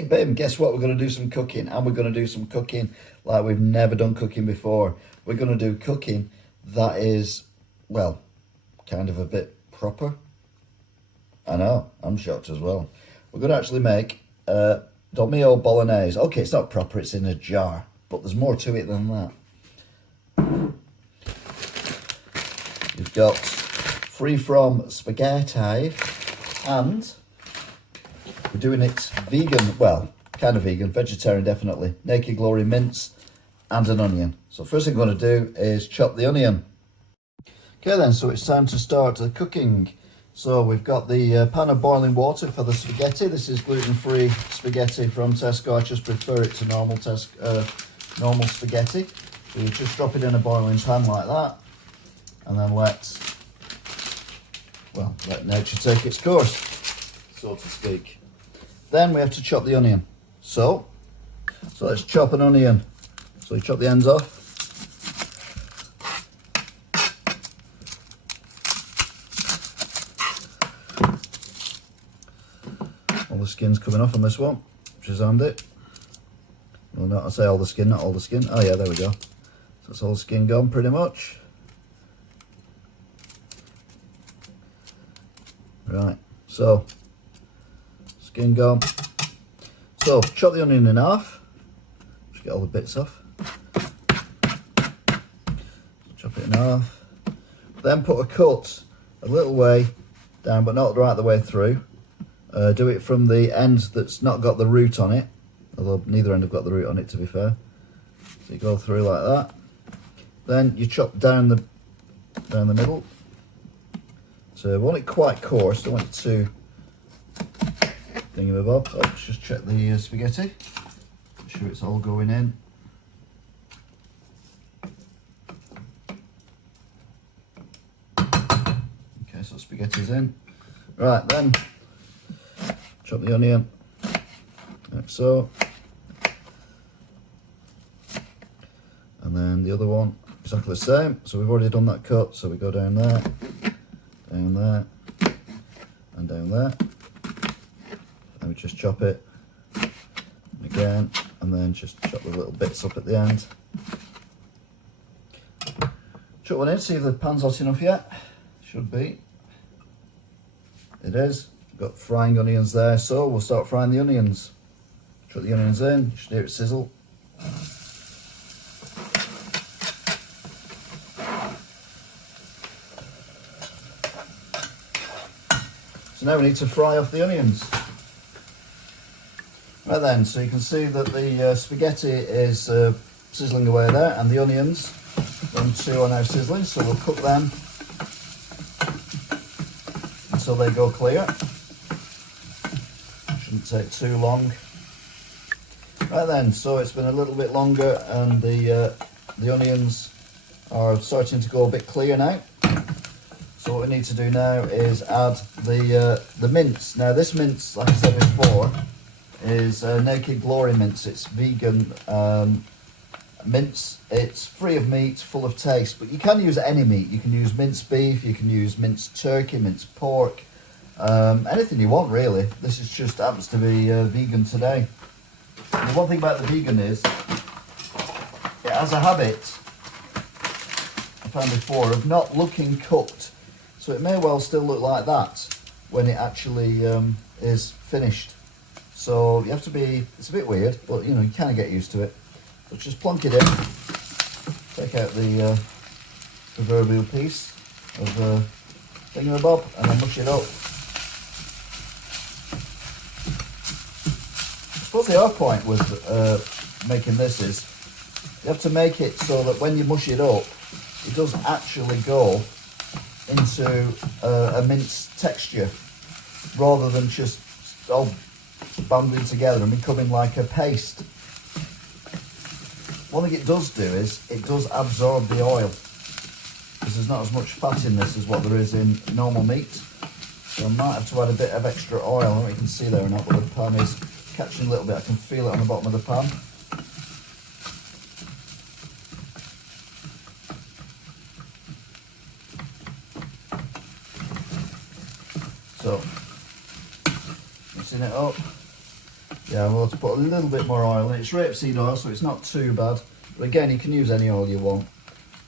Hey, Bim, guess what? We're going to do some cooking, and we're going to do some cooking like we've never done cooking before. We're going to do cooking that is, well, kind of a bit proper. I know, I'm shocked as well. We're going to actually make Dolmio Bolognese. Okay, it's not proper, it's in a jar, but there's more to it than that. You've got free from spaghetti, and we're doing it vegan, well, kind of vegan, vegetarian definitely. Naked Glory mince and an onion. So first thing I'm going to do is chop the onion. Okay then, so it's time to start the cooking. So we've got the pan of boiling water for the spaghetti. This is gluten-free spaghetti from Tesco. I just prefer it to normal spaghetti. So you just drop it in a boiling pan like that, and then let nature take its course, so to speak. Then we have to chop the onion. So let's chop an onion. So you chop the ends off. All the skin's coming off on this one. Shazammed it. Well, not, I say all the skin, not all the skin. Oh yeah, there we go. So that's all the skin gone pretty much. Right, so skin gone. So chop the onion in half. Just get all the bits off. Chop it in half. Then put a cut a little way down, but not right the way through. Do it from the end that's not got the root on it, although neither end have got the root on it, to be fair. So you go through like that. Then you chop down the middle. So I want it quite coarse. Don't want it too thingamabob. Oh, let's just check the spaghetti. Make sure it's all going in. Okay, so spaghetti's in. Right, then chop the onion like so. And then the other one, exactly the same. So we've already done that cut, so we go down there, and down there. And we just chop it again, and then just chop the little bits up at the end. Chuck one in, see if the pan's hot enough yet. Should be. It is. Got frying onions there, so we'll start frying the onions. Chuck the onions in, you should hear it sizzle. So now we need to fry off the onions. Right then, so you can see that the spaghetti is sizzling away there, and the onions, them two are now sizzling, so we'll cook them until they go clear. Shouldn't take too long. Right then, so it's been a little bit longer, and the onions are starting to go a bit clear now. So what we need to do now is add the mince. Now this mince, like I said before, is Naked Glory mince. It's vegan mince. It's free of meat, full of taste, but you can use any meat. You can use minced beef, you can use minced turkey, minced pork, anything you want really. This is just happens to be vegan today. And the one thing about the vegan is it has a habit, I found before, of not looking cooked. So it may well still look like that when it actually is finished. So you have to be, it's a bit weird, but you know, you kind of get used to it. So just plonk it in, take out the proverbial piece of thingamabob, and then mush it up. I suppose the whole point with making this is you have to make it so that when you mush it up, it does actually go into a mince texture, rather than just all bundling together and becoming like a paste. One thing it does do is it does absorb the oil, because there's not as much fat in this as what there is in normal meat. So I might have to add a bit of extra oil. I don't know if you can see there or not, but the pan is catching a little bit. I can feel it on the bottom of the pan. So mixing it up. Yeah, we'll have to put a little bit more oil in. It's rapeseed oil, so it's not too bad. But again, you can use any oil you want.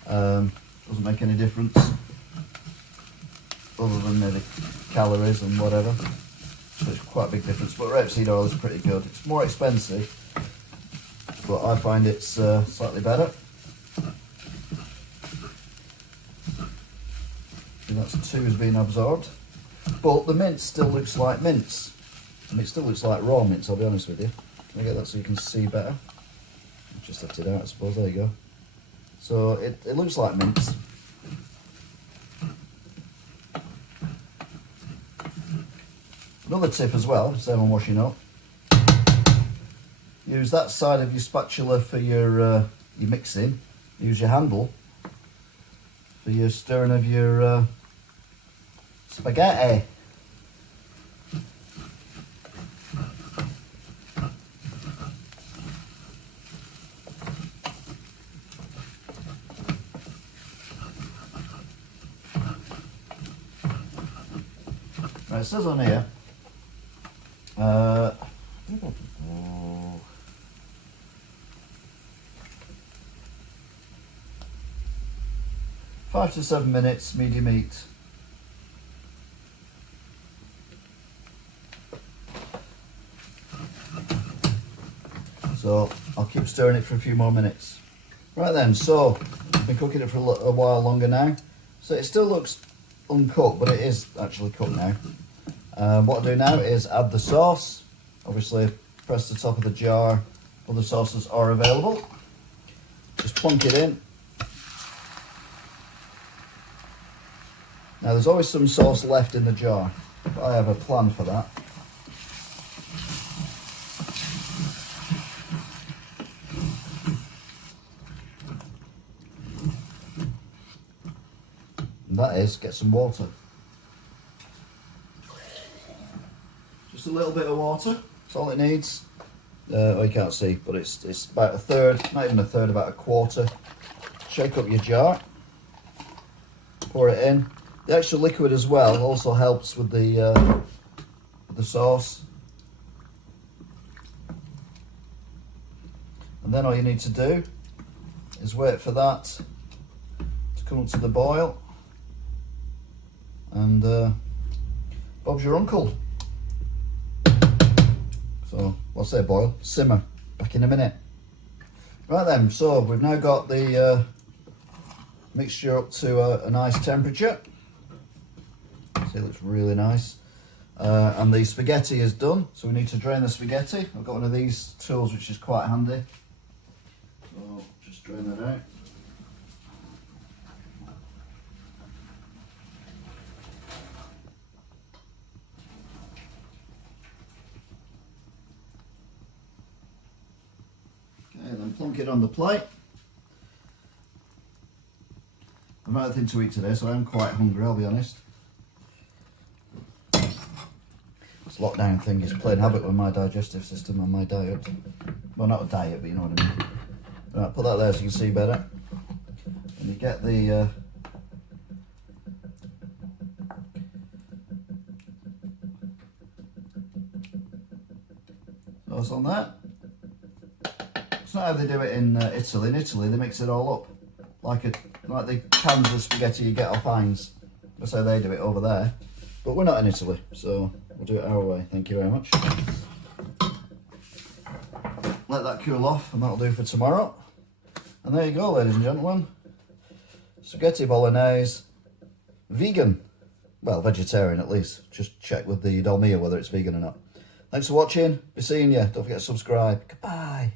Doesn't make any difference, other than maybe calories and whatever. So it's quite a big difference. But rapeseed oil is pretty good. It's more expensive, but I find it's slightly better. See, that's 2 has been absorbed. But the mince still looks like mince. And it still looks like raw mince, I'll be honest with you. Can I get that so you can see better? Just left it out, I suppose. There you go. So it looks like mince. Another tip as well, same on washing up. Use that side of your spatula for your mixing. Use your handle for your stirring of your spaghetti. Right, it says on here, 5 to 7 minutes, medium heat. So I'll keep stirring it for a few more minutes. Right then, so I've been cooking it for a while longer now. So it still looks uncooked, but it is actually cooked now. What I do now is add the sauce. Obviously, press the top of the jar. Other sauces are available. Just plonk it in. Now, there's always some sauce left in the jar, but I have a plan for that. And that is, get some water. Just a little bit of water, that's all it needs. Oh, you can't see, but it's about a third, not even a third, about a quarter. Shake up your jar, pour it in. The extra liquid as well also helps with the sauce. And then all you need to do is wait for that to come up to the boil. And Bob's your uncle. So, I'll say boil, simmer, back in a minute. Right then, so we've now got the mixture up to a nice temperature. See, it looks really nice. And the spaghetti is done, so we need to drain the spaghetti. I've got one of these tools which is quite handy. So, just drain that out. Okay, then plonk it on the plate. I've not had anything to eat today, so I'm quite hungry, I'll be honest. This lockdown thing is playing havoc with my digestive system and my diet. Well, not a diet, but you know what I mean. Right, put that there so you can see better. And you get the sauce on that. It's not how they do it in Italy. In Italy, they mix it all up like the cans of spaghetti you get off Heinz. That's how they do it over there. But we're not in Italy, so we'll do it our way. Thank you very much. Let that cool off, and that'll do for tomorrow. And there you go, ladies and gentlemen. Spaghetti bolognese, vegan. Well, vegetarian at least. Just check with the Dolmia whether it's vegan or not. Thanks for watching. Be seeing you. Don't forget to subscribe. Goodbye.